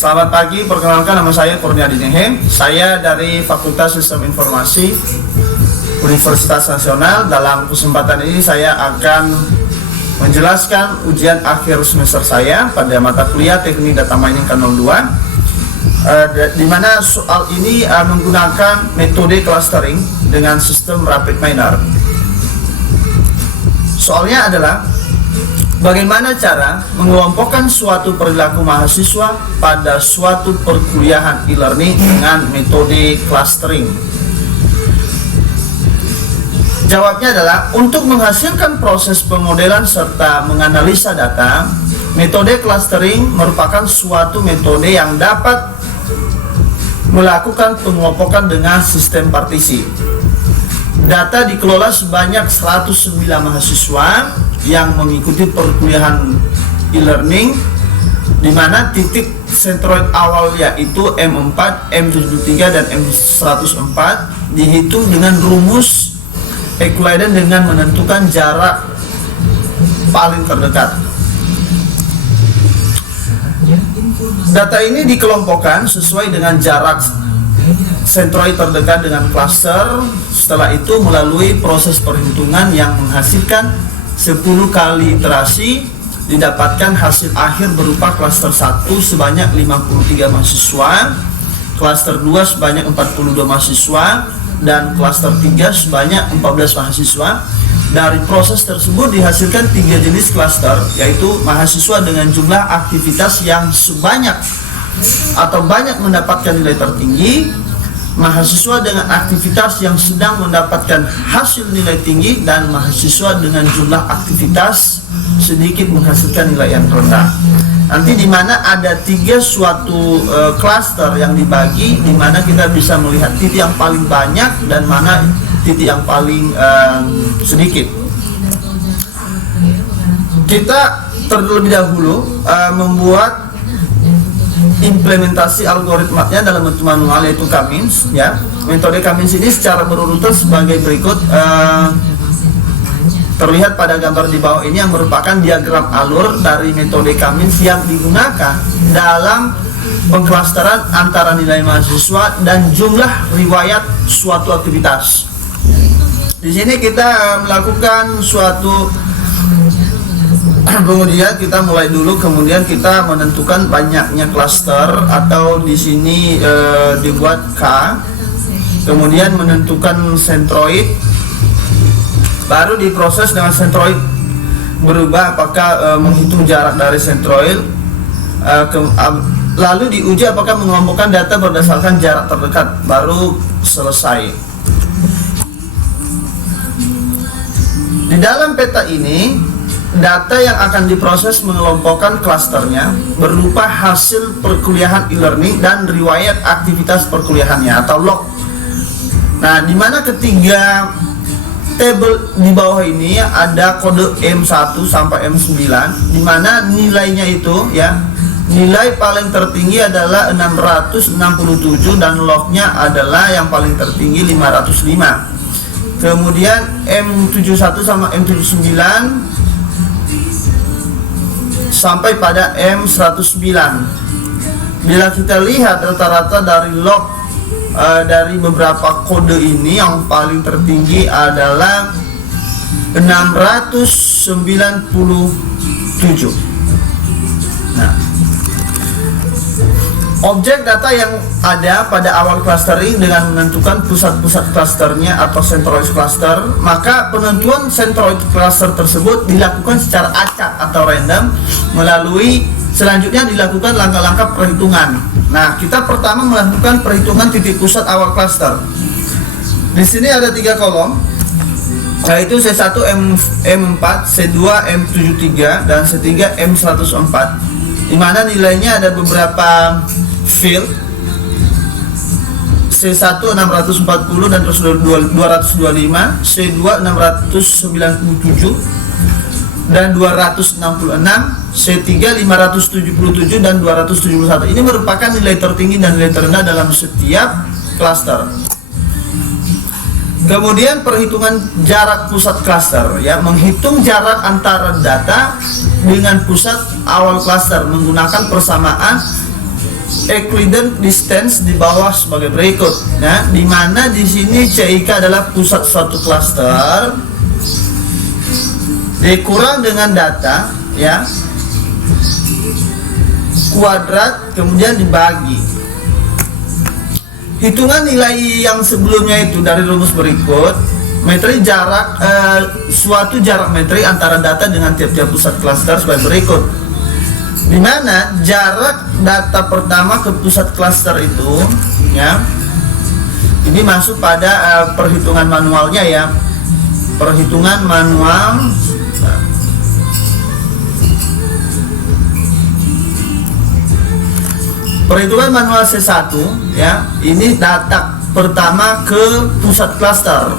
Selamat pagi, perkenalkan nama saya Kurnia Dinehem. Saya dari Fakultas Sistem Informasi Universitas Nasional. Dalam kesempatan ini saya akan menjelaskan ujian akhir semester saya pada mata kuliah Teknik Data Mining K02, di mana soal ini menggunakan metode clustering dengan sistem rapid miner. Soalnya adalah bagaimana cara mengelompokkan suatu perilaku mahasiswa pada suatu perkuliahan e-learning dengan metode clustering. Jawabnya adalah untuk menghasilkan proses pemodelan serta menganalisa data, metode clustering merupakan suatu metode yang dapat melakukan pengelompokan dengan sistem partisi. Data dikelola sebanyak 109 mahasiswa yang mengikuti perkuliahan e-learning, di mana titik sentroid awal yaitu M4, M73 dan M104 dihitung dengan rumus Euclidean dengan menentukan jarak paling terdekat. Data ini dikelompokkan sesuai dengan jarak sentroid terdekat dengan cluster. Setelah itu melalui proses perhitungan yang menghasilkan 10 kali iterasi, didapatkan hasil akhir berupa cluster 1 sebanyak 53 mahasiswa, cluster 2 sebanyak 42 mahasiswa, dan cluster 3 sebanyak 14 mahasiswa. Dari proses tersebut dihasilkan 3 jenis cluster, yaitu mahasiswa dengan jumlah aktivitas yang sebanyak atau banyak mendapatkan nilai tertinggi, mahasiswa dengan aktivitas yang sedang mendapatkan hasil nilai tinggi, dan mahasiswa dengan jumlah aktivitas sedikit menghasilkan nilai yang rendah. Nanti di mana ada 3 suatu cluster yang dibagi, di mana kita bisa melihat titik yang paling banyak dan mana titik yang paling sedikit. Kita terlebih dahulu membuat implementasi algoritmanya dalam bentuk manual, yaitu K-means, ya. Metode K-means ini secara berurutan sebagai berikut. Terlihat pada gambar di bawah ini yang merupakan diagram alur dari metode K-means yang digunakan dalam pengklasteran antara nilai mahasiswa dan jumlah riwayat suatu aktivitas. Di sini kita melakukan suatu, kemudian kita mulai dulu, kemudian kita menentukan banyaknya cluster, atau di sini dibuat K, kemudian menentukan centroid, baru diproses dengan centroid berubah apakah menghitung jarak dari centroid, lalu diuji apakah mengelompokkan data berdasarkan jarak terdekat, baru selesai. Di dalam peta ini, data yang akan diproses mengelompokkan klasternya berupa hasil perkuliahan e-learning dan riwayat aktivitas perkuliahannya atau log. Nah, di mana ketiga tabel di bawah ini ada kode M1 sampai M9, di mana nilainya itu, ya, nilai paling tertinggi adalah 667 dan lognya adalah yang paling tertinggi 505. Kemudian M71 sama M79 sampai pada M109. Bila kita lihat rata-rata dari log dari beberapa kode ini, yang paling tertinggi adalah 697. Nah, objek data yang ada pada awal clustering dengan menentukan pusat-pusat clusternya atau centroid cluster, maka penentuan centroid cluster tersebut dilakukan secara acak atau random. Selanjutnya dilakukan langkah-langkah perhitungan. Nah, kita pertama melakukan perhitungan titik pusat awal cluster. Di sini ada 3 kolom, yaitu C1 M4, C2 M73 dan C3 M104, di mana nilainya ada beberapa field. C1 640 dan 225, C2 697 dan 266, C3 577 dan 271. Ini merupakan nilai tertinggi dan nilai terendah dalam setiap cluster. Kemudian perhitungan jarak pusat cluster, ya, menghitung jarak antara data dengan pusat awal cluster menggunakan persamaan Euclidean distance di bawah sebagai berikut. Nah, di mana di sini CIK adalah pusat suatu klaster dikurang dengan data ya kuadrat kemudian dibagi. Hitungan nilai yang sebelumnya itu dari rumus berikut. Metri jarak suatu jarak metri antara data dengan tiap-tiap pusat klaster sebagai berikut. Di mana jarak data pertama ke pusat klaster itu ya ini masuk pada perhitungan manualnya ya, perhitungan manual. Perhitungan manual C1 ya, ini data pertama ke pusat klaster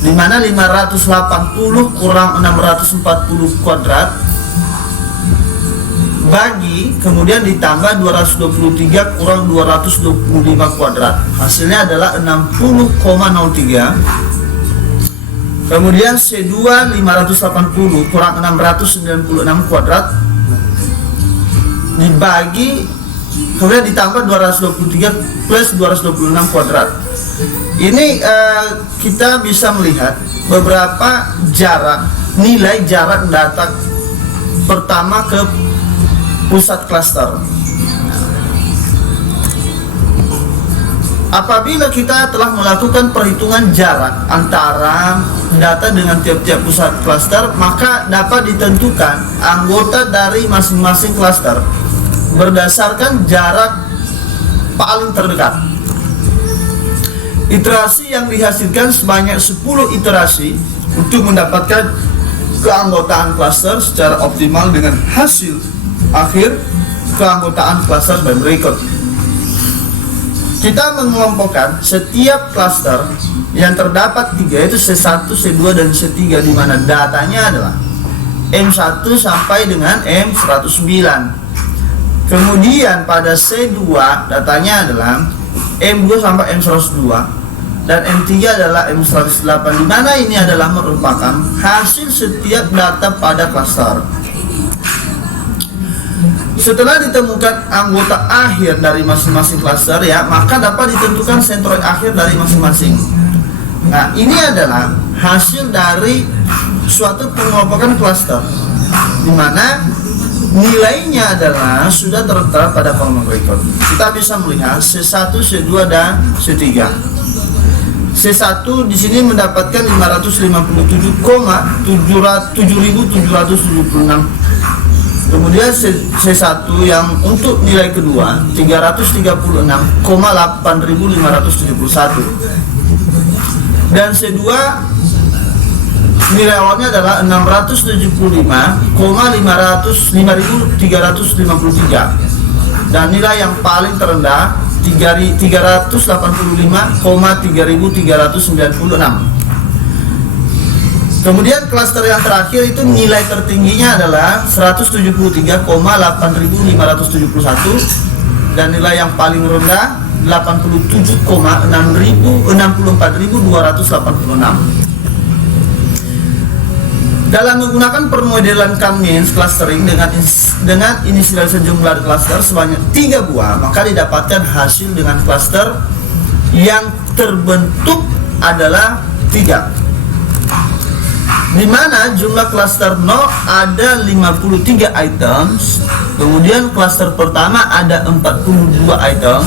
di mana 580 kurang 640 kuadrat bagi kemudian ditambah 223 kurang 225 kuadrat, hasilnya adalah 60,03. Kemudian C2 580 kurang 696 kuadrat dibagi kemudian ditambah 223 plus 226 kuadrat. Ini kita bisa melihat beberapa jarak, nilai jarak data pertama ke pusat klaster. Apabila kita telah melakukan perhitungan jarak antara data dengan tiap-tiap pusat klaster, maka dapat ditentukan anggota dari masing-masing klaster berdasarkan jarak paling terdekat. Iterasi yang dihasilkan sebanyak 10 iterasi untuk mendapatkan keanggotaan klaster secara optimal dengan hasil akhir keanggotaan klaster sebagai berikut. Kita mengelompokkan setiap klaster yang terdapat 3 yaitu C1, C2 dan C3 di mana datanya adalah M1 sampai dengan M109. Kemudian pada C2 datanya adalah M2 sampai M102 dan M3 adalah M108 di mana ini adalah merupakan hasil setiap data pada klaster. Setelah ditemukan anggota akhir dari masing-masing klaster ya, maka dapat ditentukan sentroid akhir dari masing-masing. Nah, ini adalah hasil dari suatu pengelompokan klaster di mana nilainya adalah sudah tertera pada kolom berikut. Kita bisa melihat C1, C2 dan C3. C1 di sini mendapatkan 557,776. Kemudian C1 yang untuk nilai kedua 336,8571. Dan C2 nilai awalnya adalah 675,5353 dan nilai yang paling terendah 385,3396. Kemudian klaster yang terakhir itu nilai tertingginya adalah 173,8571 dan nilai yang paling rendah 87,64.286. Dalam menggunakan permodelan K-means clustering dengan inisialisasi jumlah klaster sebanyak 3 buah, maka didapatkan hasil dengan klaster yang terbentuk adalah 3, di mana jumlah klaster 0 ada 53 items, kemudian klaster pertama ada 42 item,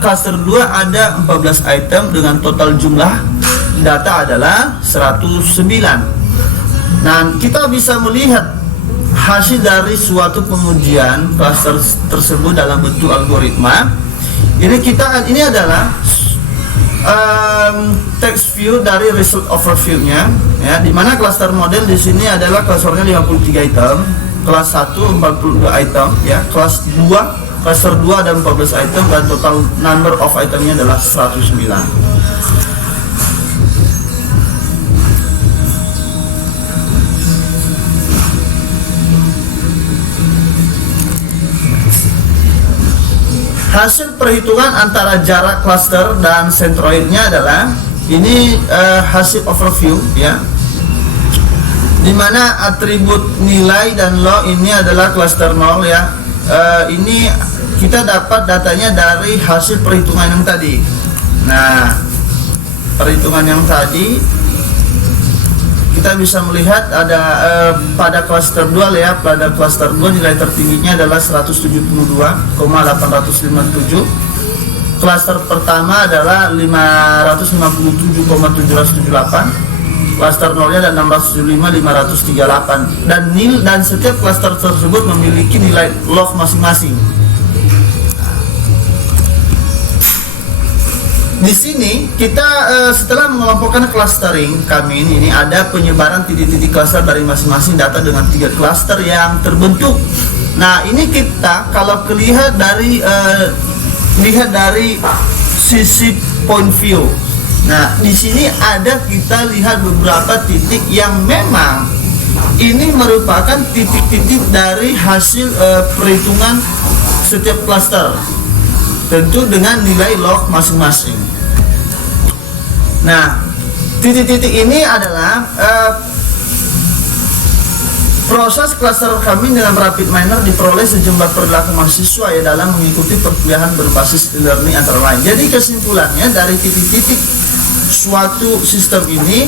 klaster 2 ada 14 item dengan total jumlah data adalah 109. Nah, kita bisa melihat hasil dari suatu pengujian klaster tersebut dalam bentuk algoritma. Ini adalah text view dari result overview-nya ya, di mana klaster model di sini adalah klasternya 53 item, kelas 1 42 item ya, kelas 2 klaster 2 ada 14 item dan total number of itemnya adalah 109. Hasil perhitungan antara jarak klaster dan sentroidnya adalah ini hasil overview ya, dimana atribut nilai dan law ini adalah klaster 0 ya, ini kita dapat datanya dari hasil perhitungan yang tadi. Nah, perhitungan yang tadi kita bisa melihat ada pada klaster 2 ya, pada klaster 2 nilai tertingginya adalah 172,857. Klaster pertama adalah 557,778. Klaster 0-nya ada 675,538 dan setiap klaster tersebut memiliki nilai log masing-masing. Di sini kita setelah mengelompokkan clustering kami ini ada penyebaran titik-titik cluster dari masing-masing data dengan 3 cluster yang terbentuk. Nah, ini kita kalau lihat dari sisi point view. Nah, di sini ada kita lihat beberapa titik yang memang ini merupakan titik-titik dari hasil perhitungan setiap cluster, tentu dengan nilai log masing-masing. Nah, titik-titik ini adalah proses cluster kami dengan RapidMiner diperoleh sejumlah perilaku mahasiswa ya dalam mengikuti perkuliahan berbasis e-learning antara lain. Jadi kesimpulannya dari titik-titik suatu sistem ini,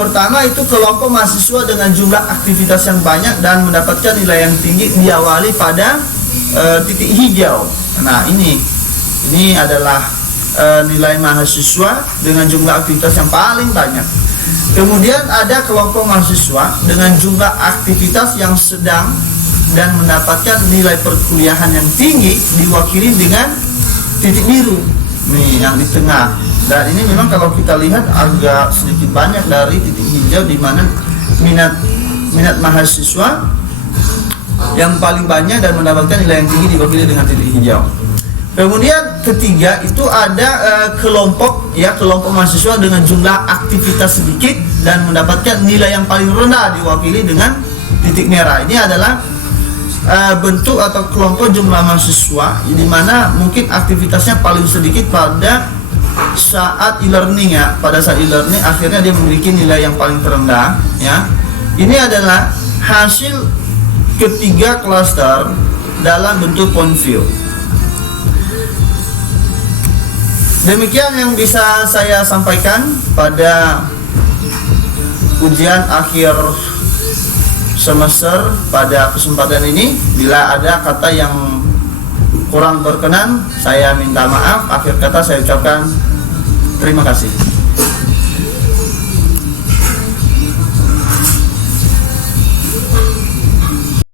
pertama itu kelompok mahasiswa dengan jumlah aktivitas yang banyak dan mendapatkan nilai yang tinggi diawali pada titik hijau. Nah, ini adalah nilai mahasiswa dengan jumlah aktivitas yang paling banyak. Kemudian ada kelompok mahasiswa dengan jumlah aktivitas yang sedang dan mendapatkan nilai perkuliahan yang tinggi diwakili dengan titik biru nih yang di tengah. Dan ini memang kalau kita lihat agak sedikit banyak dari titik hijau, di mana minat mahasiswa yang paling banyak dan mendapatkan nilai yang tinggi diwakili dengan titik hijau. Kemudian ketiga itu ada kelompok mahasiswa dengan jumlah aktivitas sedikit dan mendapatkan nilai yang paling rendah diwakili dengan titik merah. Ini adalah bentuk atau kelompok jumlah mahasiswa di mana mungkin aktivitasnya paling sedikit pada saat e-learning ya. Pada saat e-learning akhirnya dia memiliki nilai yang paling terendah ya. Ini adalah hasil ketiga cluster dalam bentuk point view. Demikian yang bisa saya sampaikan pada ujian akhir semester pada kesempatan ini. Bila ada kata yang kurang berkenan, saya minta maaf. Akhir kata saya ucapkan terima kasih.